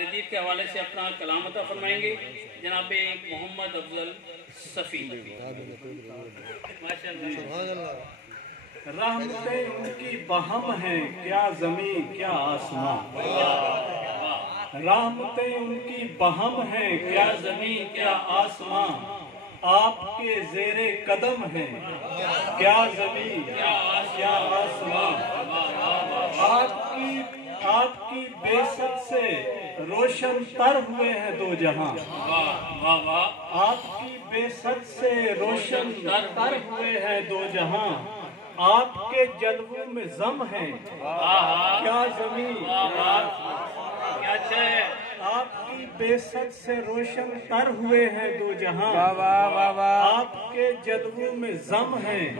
ندیر کے حوالے سے اپنا کلام عطا فرمائیں گے جناب محمد افضل صفی۔ رحمتیں ان کی بہم ہیں، کیا زمین کیا آسمان۔ رحمتیں ان کی بہم ہیں، کیا زمین کیا آسمان۔ آپ کے زیر قدم ہیں، کیا زمین کیا آسمان۔ آپ کی بیست سے روشن تر ہوئے ہیں دو جہاں۔ آپ کی بیست سے روشن تر ہوئے ہیں دو جہاں۔ آپ کے جلووں میں ضم ہیں، کیا زمین آپ کی بیست سے روشن تر ہوئے ہیں دو جہاں۔ آپ کے جلووں میں ضم ہیں،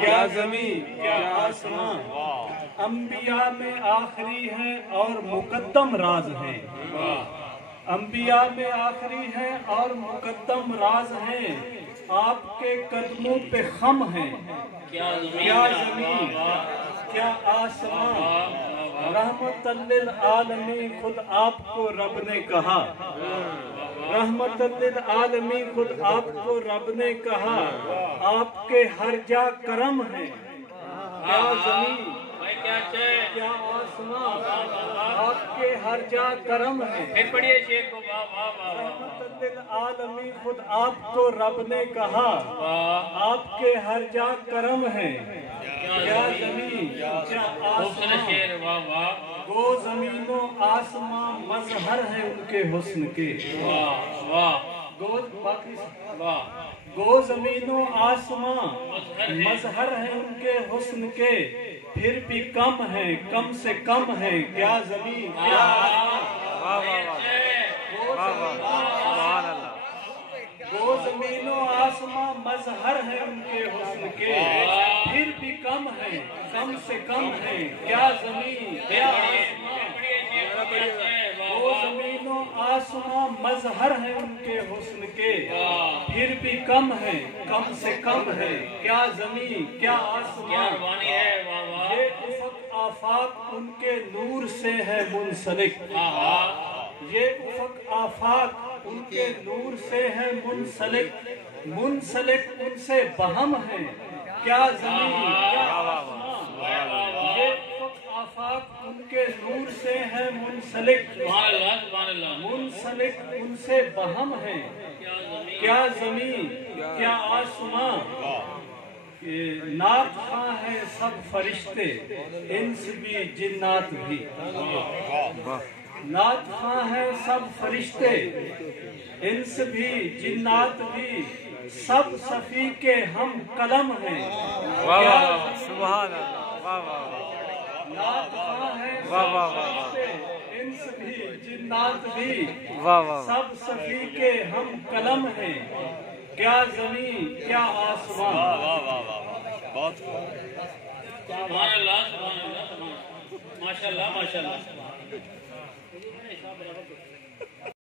کیا زمین کیا آسمان۔ انبیاء میں آخری ہیں اور مقدم راز ہیں۔ انبیاء میں آخری ہیں اور مقدم راز ہیں۔ آپ کے قدموں پہ خم ہیں، کیا زمین کیا آسمان۔ رحمت للعالمین خود آپ کو رب نے کہا۔ رحمت للعالمین خود آپ کو رب نے کہا۔ آپ کے ہر جا کرم ہے، کیا زمین کیا آسمان۔ آپ کے ہر جا کرم ہے۔ رحمت للعالمین خود آپ کو رب نے کہا۔ آپ کے ہر جا کرم ہے، کیا زمین کیا آسمان۔ گو زمین و آسمان مظہر ہیں ان کے حسن کے۔ گو زمین و آسمان مظہر ہیں ان کے حسن کے۔ پھر بھی کم ہیں، کم سے کم ہیں، کیا زمین کیا گو زمین و آسمان مظہر ہیں ان کے حسن کے۔ پھر بھی کم ہیں، کم سے کم ہیں، کیا زمین کیا آسمان۔ گو زمین و آسمان مظہر ہیں ان کے حسن کے۔ پھر بھی کم ہیں، کم سے کم ہیں، کیا زمین کیا آسمان۔ یہ افق آفاق ان کے نور سے ہے منسلک۔ یہ افق آفاق ان کے نور سے ہے منسلک۔ منسلک ان سے بہم ہے، کیا زمین کیا آسمان۔ یہ افق آفاق ان کے نور سے ہے منسلک۔ منسلک ان سے بہم ہے، کیا زمین کیا آسمان۔ نعت خواں ہیں سب فرشتے، انس بھی جنات بھی۔ نعت خواں ہیں سب فرشتے، انس بھی جنات بھی۔ سب صفی کے ہم قلم ہیں، سبحان اللہ۔ نعت خواں ہیں سب فرشتے، انس بھی جنات بھی۔ سب صفی کے ہم قلم ہیں، کیا زمین کیا آسمان۔ بہت سبحان اللہ، سبحان اللہ، ماشاء اللہ، ماشاء اللہ۔